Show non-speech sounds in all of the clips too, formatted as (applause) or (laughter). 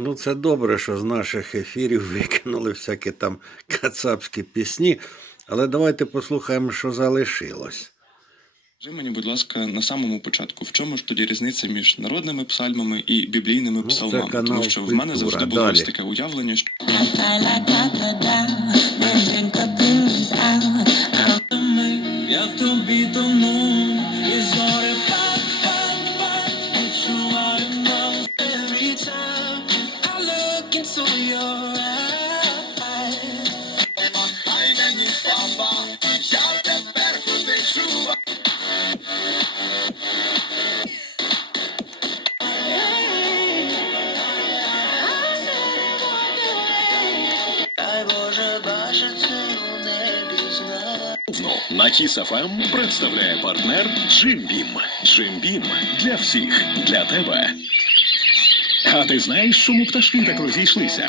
Ну, це добре, що з наших ефірів (laughs) викинули всякі там кацапські пісні. Але давайте послухаємо, що залишилось. Скажи мені, будь ласка, на самому початку, в чому ж тоді різниця між народними псальмами і біблійними Ну, це псалмами? канал Тому що в мене завжди було ось таке уявлення, що Я в тобі тону, на FM представляє партнер Джим Бім. Джим Бім для всіх, для тебе. А ти знаєш, чому пташки так розійшлися?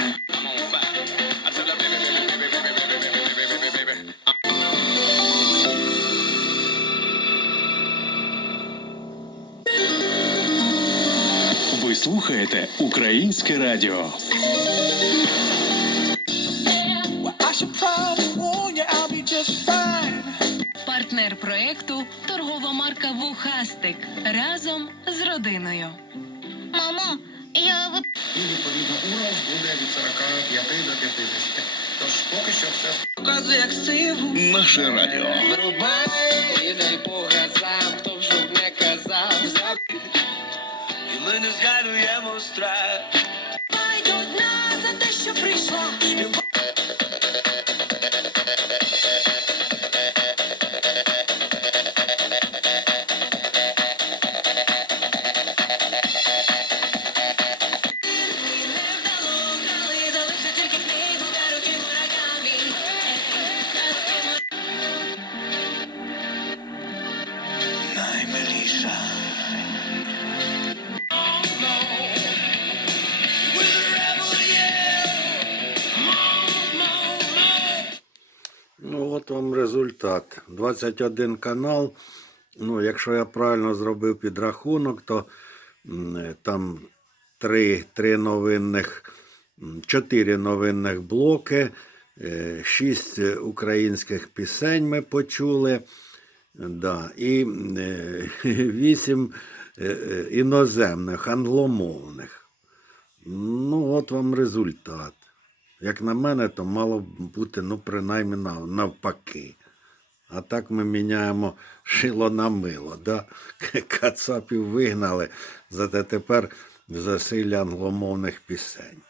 Ви слухаєте Українське радіо. Проекту торгова марка Вухастик разом з родиною. Мамо, я ви... І відповідно урос буде від 45 до 50. Тож поки що все Показує як сиву. Наше радіо. Вирубай, і дай по газам, хто б щоб не казав. За- І ми не згадуємо страх. Пайду дна за те, що прийшла. Результат. 21 канал. Ну, якщо я правильно зробив підрахунок, то там три, три новинних, чотири новинних блоки, е, шість українських пісень ми почули. Да, і е, (laughs) вісім е, іноземних, англомовних. Ну, от вам результат. Як на мене, то мало б бути, ну, принаймні нав- навпаки. А так ми міняємо шило на мило. Да? Кацапів вигнали, зате тепер засилля англомовних пісень.